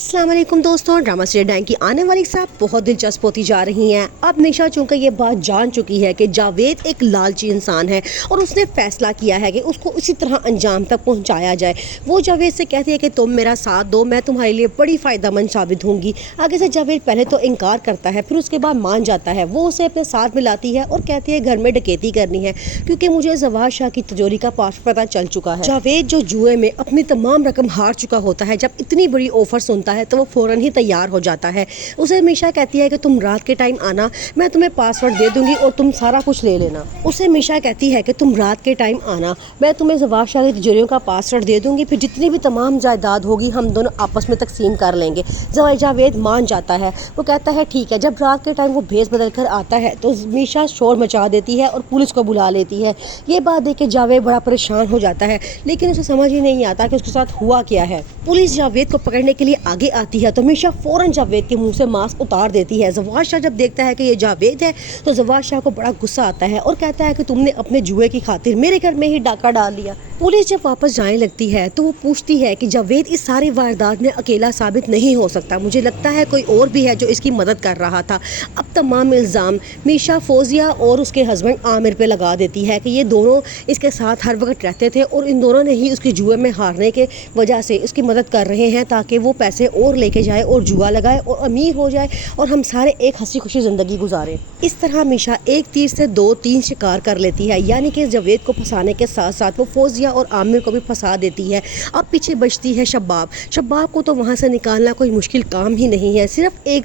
अस्सलाम वालेकुम दोस्तों, ड्रामा सीरियल डैंग की आने वाली साहब बहुत दिलचस्प होती जा रही हैं। अब निशा चूंकि ये बात जान चुकी है कि जावेद एक लालची इंसान है और उसने फैसला किया है कि उसको उसी तरह अंजाम तक पहुंचाया जाए। वो जावेद से कहती है कि तुम मेरा साथ दो, मैं तुम्हारे लिए बड़ी फ़ायदेमंद साबित होंगी। आगे से जावेद पहले तो इनकार करता है, फिर उसके बाद मान जाता है। वो उसे अपने साथ मिलाती है और कहती है घर में डकैती करनी है क्योंकि मुझे जवाद शाह की तिजोरी का पास पता चल चुका है। जावेद जो जुए में अपनी तमाम रकम हार चुका होता है, जब इतनी बड़ी ऑफर सुनता है तो वो फौरन ही तैयार हो जाता है। उसे हमेशा कहती है कि तुम रात के टाइम आना, मैं तुम्हें पासवर्ड दे दूंगी और तुम सारा कुछ ले लेना। उसे हमेशा कहती है कि तुम रात के टाइम आना, मैं तुम्हें जवाद शाह की तिजोरियों का पासवर्ड दे दूंगी, फिर जितनी भी तमाम जायदाद होगी हम दोनों आपस में तकसीम कर लेंगे। जावेद मान जाता है। वो कहता है ठीक है। जब रात के टाइम वो भेस बदल कर आता है तो मीशा शोर मचा देती है और पुलिस को बुला लेती है। ये बात देख के जावेद बड़ा परेशान हो जाता है, लेकिन उसे समझ ही नहीं आता कि उसके साथ हुआ क्या है। पुलिस जावेद को पकड़ने के लिए आगे आती है तो मीशा फौरन जावेद के मुंह से मास्क उतार देती है। जवाद शाह जब देखता है कि ये जावेद है तो जवाद शाह को बड़ा गुस्सा आता है और कहता है कि तुमने अपने जुए की खातिर मेरे घर में ही डाका डाल लिया। पुलिस जब वापस जाने लगती है तो वो पूछती है कि जावेद इस सारी वारदात में अकेला साबित नहीं हो सकता, मुझे लगता है कोई और भी है जो इसकी मदद कर रहा था। अब तमाम इल्ज़ाम मीशा फौजिया और उसके हस्बैंड आमिर पे लगा देती है कि ये दोनों इसके साथ हर वक्त रहते थे और इन दोनों ने ही उसके जुए में हारने के वजह से इसकी मदद कर रहे हैं ताकि वो पैसे और लेके जाए और जुआ लगाए और अमीर हो जाए और हम सारे एक हंसी खुशी ज़िंदगी गुजारें। इस तरह मीशा एक तीर से 2-3 शिकार कर लेती है, यानी कि जावेद को फंसाने के साथ साथ वो फौजिया और आमिर को भी फंसा देती है। अब पीछे बचती है शब्बाब को तो वहाँ से निकालना कोई मुश्किल काम ही नहीं है, सिर्फ एक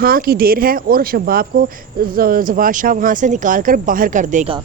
हाँ की देर है और शब्बाब को जवाद शाह वहाँ से निकाल कर बाहर कर देगा।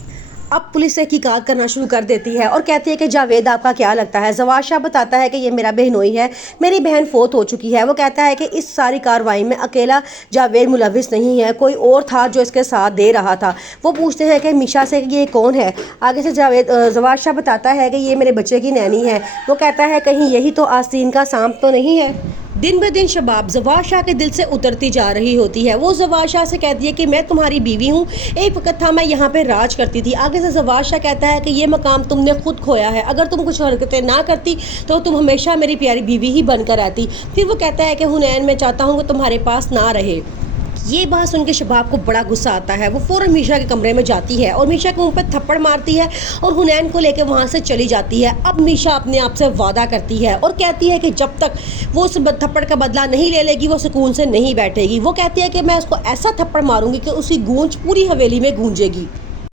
अब पुलिस तहकीकात करना शुरू कर देती है और कहती है कि जावेद आपका क्या लगता है। जवाद शाह बताता है कि ये मेरा बहनोई है, मेरी बहन फोत हो चुकी है। वो कहता है कि इस सारी कार्रवाई में अकेला जावेद मुलविस नहीं है, कोई और था जो इसके साथ दे रहा था। वो पूछते हैं कि मीशा से कि ये कौन है। आगे से जवाद शाह बताता है कि ये मेरे बच्चे की नैनी है। वो कहता है कहीं यही तो आस्तीन का सांप तो नहीं है। दिन ब दिन शबाब जवाद शाह के दिल से उतरती जा रही होती है। वो जवाद शाह से कहती है कि मैं तुम्हारी बीवी हूँ, एक वक्त था मैं यहाँ पे राज करती थी। आगे से जवाद शाह कहता है कि ये मकाम तुमने खुद खोया है, अगर तुम कुछ हरकतें ना करती तो तुम हमेशा मेरी प्यारी बीवी ही बनकर रहती। फिर वो कहता है कि हुनैन मैं चाहता हूँ कि तुम्हारे पास ना रहे। ये बात सुन के शबाब को बड़ा गुस्सा आता है। वो फ़ौरन मीशा के कमरे में जाती है और मीशा के मुंह पर थप्पड़ मारती है और हुनैन को लेकर वहाँ से चली जाती है। अब मीशा अपने आप से वादा करती है और कहती है कि जब तक वो उस थप्पड़ का बदला नहीं ले लेगी वो सुकून से नहीं बैठेगी। वो कहती है कि मैं उसको ऐसा थप्पड़ मारूंगी कि उसकी गूंज पूरी हवेली में गूंजेगी।